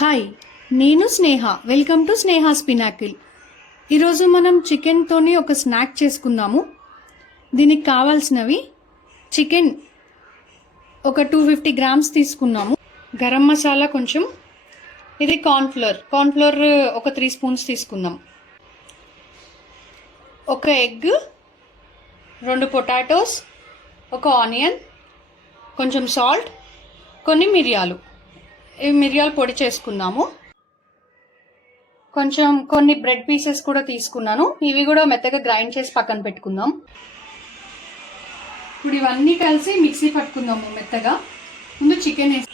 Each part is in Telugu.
హాయ్, నేను Sneha. Welcome to Sneha's pinnacle. ఈరోజు మనం చికెన్తోని ఒక స్నాక్ చేసుకుందాము. దీనికి కావాల్సినవి చికెన్ ఒక 250 గ్రామ్స్ తీసుకున్నాము. గరం మసాలా కొంచెం, ఇది కార్న్ఫ్లోర్ ఒక 3 స్పూన్స్ తీసుకుందాం. ఒక ఎగ్, 2 పొటాటోస్, ఒక ఆనియన్, కొంచెం సాల్ట్, కొన్ని మిరియాలు. ఇవి మిరియాలు పొడి చేసుకున్నాము. కొన్ని బ్రెడ్ పీసెస్ కూడా తీసుకున్నాను. ఇవి కూడా మెత్తగా గ్రైండ్ చేసి పక్కన పెట్టుకుందాం. ఇప్పుడు ఇవన్నీ కలిసి మిక్సీ పట్టుకుందాము మెత్తగా. ముందు చికెన్ వేసి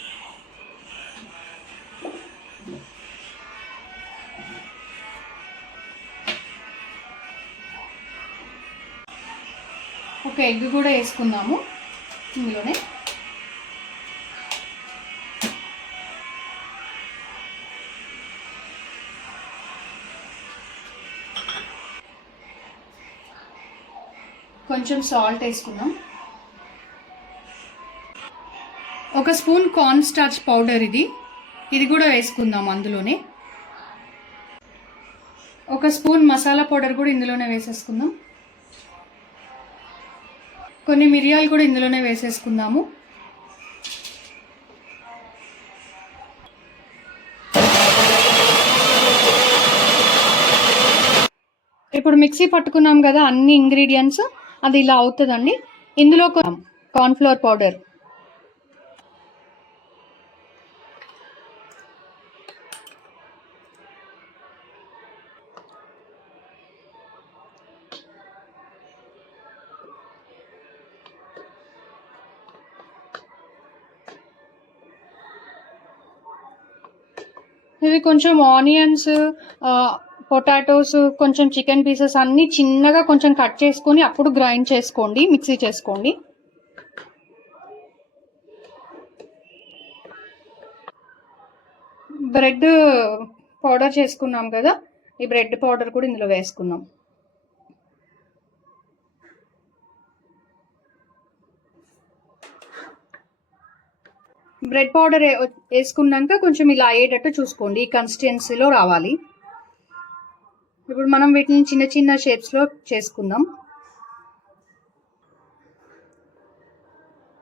ఒక ఎగ్ కూడా వేసుకుందాము ఇందులోనే. కొంచెం సాల్ట్ వేసుకుందాం. ఒక స్పూన్ కార్న్ స్టార్చ్ పౌడర్, ఇది కూడా వేసుకుందాం అందులోనే. ఒక స్పూన్ మసాలా పౌడర్ కూడా ఇందులోనే వేసేసుకుందాం. కొన్ని మిరియాలు కూడా ఇందులోనే వేసేసుకుందాము. ఇప్పుడు మిక్సీ పట్టుకున్నాం కదా అన్ని ఇంగ్రీడియంట్స్, అది ఇలా అవుతుందండి. ఇందులో కార్న్ఫ్లోర్ పౌడర్, ఇవి కొంచెం ఆనియన్స్, పొటాటోస్, కొంచెం చికెన్ పీసెస్ అన్నీ చిన్నగా కొంచెం కట్ చేసుకొని అప్పుడు గ్రైండ్ చేసుకోండి, మిక్సీ చేసుకోండి. బ్రెడ్ పౌడర్ చేసుకున్నాం కదా, ఈ బ్రెడ్ పౌడర్ కూడా ఇందులో వేసుకుందాం. బ్రెడ్ పౌడర్ వేసుకున్నాక కొంచెం ఇలా అయ్యేటట్టు చూసుకోండి, ఈ కన్సిస్టెన్సీలో రావాలి. ఇప్పుడు మనం వీటిని చిన్న చిన్న షేప్స్లో చేసుకుందాం.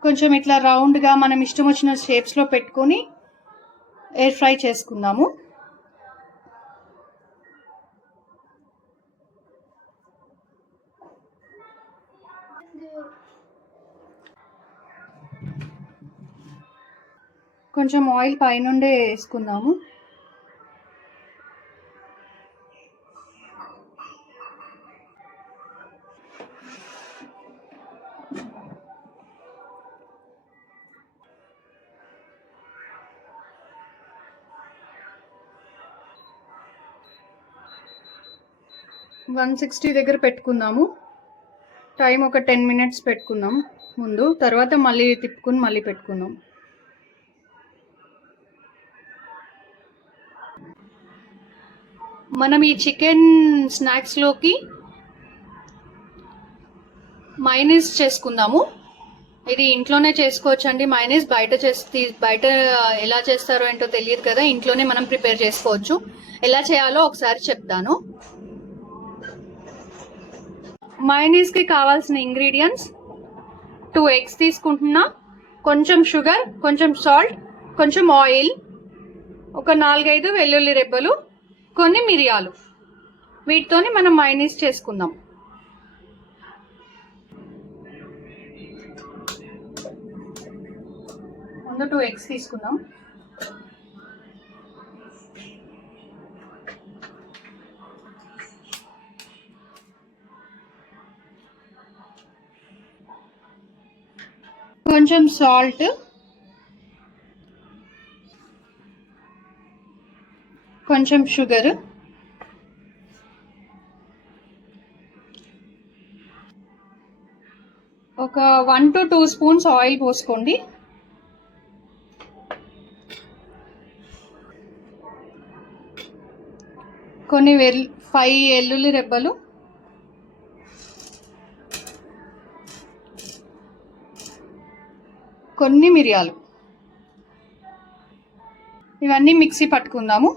కొంచెం ఇట్లా రౌండ్గా మనం ఇష్టం వచ్చిన షేప్స్లో పెట్టుకొని ఎయిర్ ఫ్రై చేసుకుందాము. కొంచెం ఆయిల్ పైనుండే వేసుకుందాము. వన్ 160 దగ్గర పెట్టుకుందాము. టైం ఒక 10 మినిట్స్ పెట్టుకుందాం ముందు, తర్వాత మళ్ళీ తిప్పుకుని మళ్ళీ పెట్టుకుందాం. మనం ఈ చికెన్ స్నాక్స్లోకి మైనీస్ చేసుకుందాము. ఇది ఇంట్లోనే చేసుకోవచ్చండి. మైనీస్ బయట ఎలా చేస్తారో ఏంటో తెలియదు కదా, ఇంట్లోనే మనం ప్రిపేర్ చేసుకోవచ్చు. ఎలా చేయాలో ఒకసారి చెప్తాను. మైనీస్కి కావాల్సిన ఇంగ్రీడియంట్స్: 2 ఎగ్స్ తీసుకుంటున్నా, కొంచెం షుగర్, కొంచెం సాల్ట్, కొంచెం ఆయిల్, ఒక 4-5 వెల్లుల్లి రెబ్బలు, కొన్ని మిరియాలు. వీటితోని మనం మైనీస్ చేసుకుందాం. ముందు 2 ఎగ్స్ తీసుకుందాం. కొంచెం సాల్ట్, కొంచెం షుగర్, ఒక 1 to 2 స్పూన్స్ ఆయిల్ పోసుకోండి. కొన్ని 5 వెల్లుల్లి రెబ్బలు, కొన్ని మిరియాలు, ఇవన్నీ మిక్సీ పట్టుకుందాము.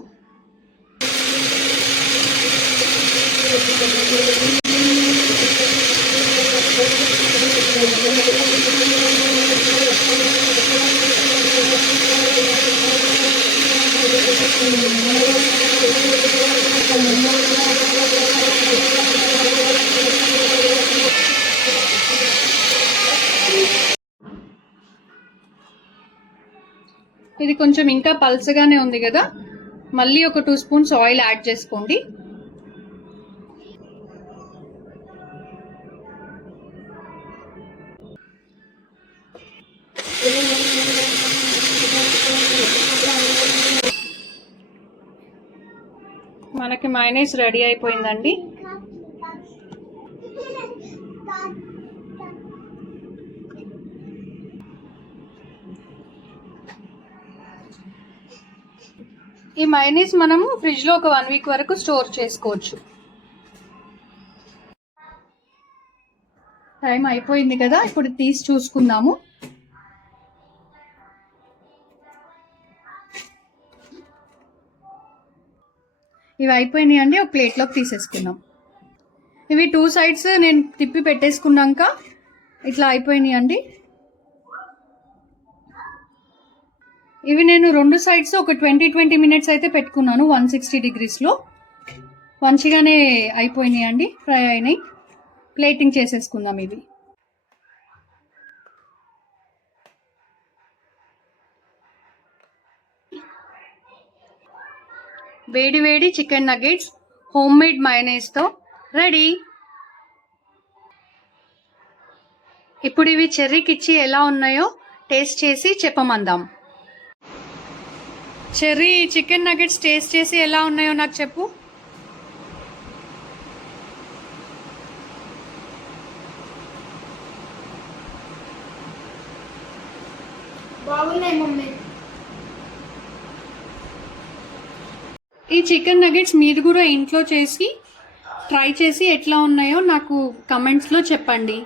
ఇది కొంచెం ఇంకా పల్చగానే ఉంది కదా, మళ్ళీ ఒక 2 స్పూన్స్ ఆయిల్ యాడ్ చేసుకోండి. మనకి మైనస్ రెడీ అయిపోయిందండి. ఈ మైనస్ మనము ఫ్రిడ్జ్ లో ఒక 1 వీక్ వరకు స్టోర్ చేసుకోవచ్చు. టైం అయిపోయింది కదా, ఇప్పుడు తీసి చూసుకుందాము. ఇవి అయిపోయినాయి అండి, ఒక ప్లేట్లోకి తీసేసుకుందాం. ఇవి 2 సైడ్స్ నేను తిప్పి పెట్టేసుకున్నాక ఇట్లా అయిపోయినాయి అండి. ఇవి నేను 2 సైడ్స్ ఒక 20 మినిట్స్ అయితే పెట్టుకున్నాను 160 degreesలో. మంచిగానే అయిపోయినాయి అండి, ఫ్రై అయినాయి. ప్లేటింగ్ చేసేసుకుందాం. ఇవి వేడి వేడి చికెన్ నగెట్స్ హోమ్ మేడ్ మయోనైస్తో రెడీ. ఇప్పుడు ఇవి చెర్రీకిచ్చి ఎలా ఉన్నాయో టేస్ట్ చేసి చెప్పమందాం. చెర్రీ చికెన్ నగెట్స్ టేస్ట్ చేసి ఎలా ఉన్నాయో నాకు చెప్పు. బాగున్నాయి మమ్మీ. ఈ చికెన్ నగెట్స్ మీరు కూడా ఇంట్లో చేసి ట్రై చేసి ఎట్లా ఉన్నాయో నాకు కమెంట్స్లో చెప్పండి.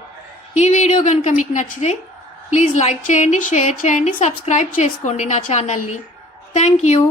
ఈ వీడియో కనుక మీకు నచ్చితే ప్లీజ్ లైక్ చేయండి, షేర్ చేయండి, సబ్స్క్రైబ్ చేసుకోండి నా ఛానల్ని. Thank you.